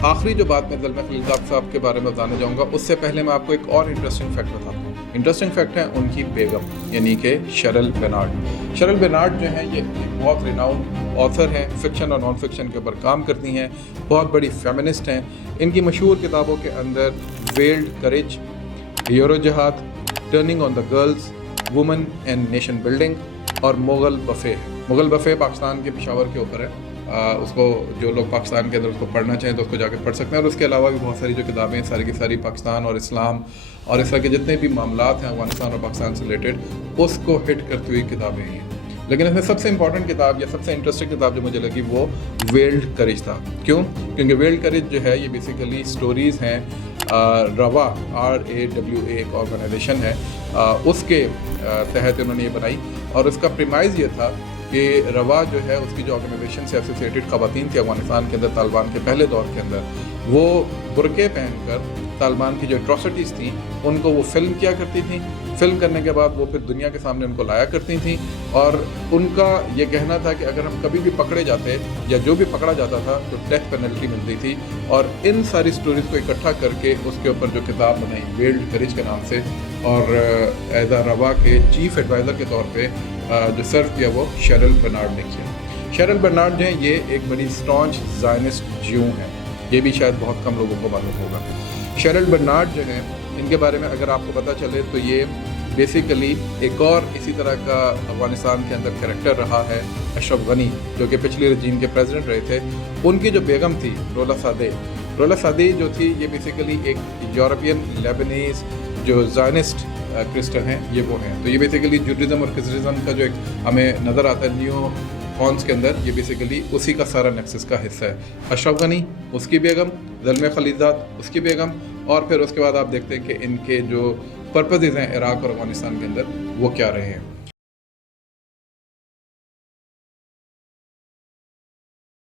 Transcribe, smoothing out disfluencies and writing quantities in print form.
आखिरी जो बात मैं ज़ल्मा खलीलज़ाद साहब के बारे में बताने जाऊँगा, उससे पहले मैं आपको एक और इंटरेस्टिंग फैक्ट बताता हूँ। इंटरेस्टिंग फैक्ट है उनकी बेगम, यानी कि शरल बेनार्ड। शरल बेनार्ड जो है ये बहुत रिनाउंड ऑथर हैं, फ़िक्शन और नॉन फिक्शन के ऊपर काम करती हैं, बहुत बड़ी फेमिनिस्ट हैं। इनकी मशहूर किताबों के अंदर वेल्ड करेज, हीरो जहाद, turning on the girls, women and nation building और मुगल बफ़े है। मुगल बफ़े पाकिस्तान के पेशावर के ऊपर है। उसको जो लोग पाकिस्तान के अंदर उसको पढ़ना चाहें तो उसको जाके पढ़ सकते हैं। और उसके अलावा भी बहुत सारी जो किताबें हैं सारी की सारी पाकिस्तान और इस्लाम और इस तरह के जितने भी मामलात हैं अफगानिस्तान और पाकिस्तान से रिलेटेड उसको हिट करती हुई किताबें हैं। लेकिन इसमें सबसे इंपॉर्टेंट किताब या सबसे इंटरेस्टिंग किताब जो मुझे लगी वो वेल्ड करेज था। क्यों? क्योंकि वेल्ड करेज जो है ये बेसिकली स्टोरीज़ हैं। रवा RAWA एक ऑर्गेनाइजेशन है, उसके तहत उन्होंने ये बनाई। और उसका प्रीमाइज़ ये था कि रवा जो है उसकी जो ऑर्गेनाइजेशन से एसोसिएटेड ख़वातीन थी अफगानिस्तान के अंदर तालिबान के पहले दौर के अंदर, वो बुरके पहनकर तालिबान की जो एट्रॉसिटीज़ थी उनको वो फिल्म किया करती थी। फिल्म करने के बाद वो फिर दुनिया के सामने उनको लाया करती थी। और उनका ये कहना था कि अगर हम कभी भी पकड़े जाते या जो भी पकड़ा जाता था तो डेथ पेनल्टी मिलती थी। और इन सारी स्टोरीज़ को इकट्ठा करके उसके ऊपर जो किताब बनाई वेल्ड करेज के नाम से, और एज आ रवा के चीफ एडवाइज़र के तौर पे जो सर्व किया वो शरल बेनार्ड ने किया। शरल बेनार्ड जो है ये एक बड़ी स्टॉन्च ज़ायनिस्ट ज्यू हैं, ये भी शायद बहुत कम लोगों को मालूम होगा। शरल बेनार्ड जो है इनके बारे में अगर आपको पता चले तो ये बेसिकली एक और इसी तरह का अफगानिस्तान के अंदर कैरेक्टर रहा है अशरफ गनी, जो कि पिछले रजीम के प्रेसिडेंट रहे थे। उनकी जो बेगम थी रोला सादे जो थी ये बेसिकली एक यूरोपियन लेबनीज जो ज़ायनिस्ट क्रिश्चियन हैं, ये वो हैं। तो ये बेसिकली जूडिज़म और क्रिश्चियनिज्म का जो एक हमें नज़र आता है न्यू कॉन्स के अंदर, ये बेसिकली उसी का सारा नेक्सस का हिस्सा है। अशरफ गनी उसकी बेगम, ज़ल्मा खलीलज़ाद उसकी बेगम, और फिर उसके बाद आप देखते हैं कि इनके जो पर्पसेस हैं इराक़ और अफगानिस्तान के अंदर वो क्या रहे हैं।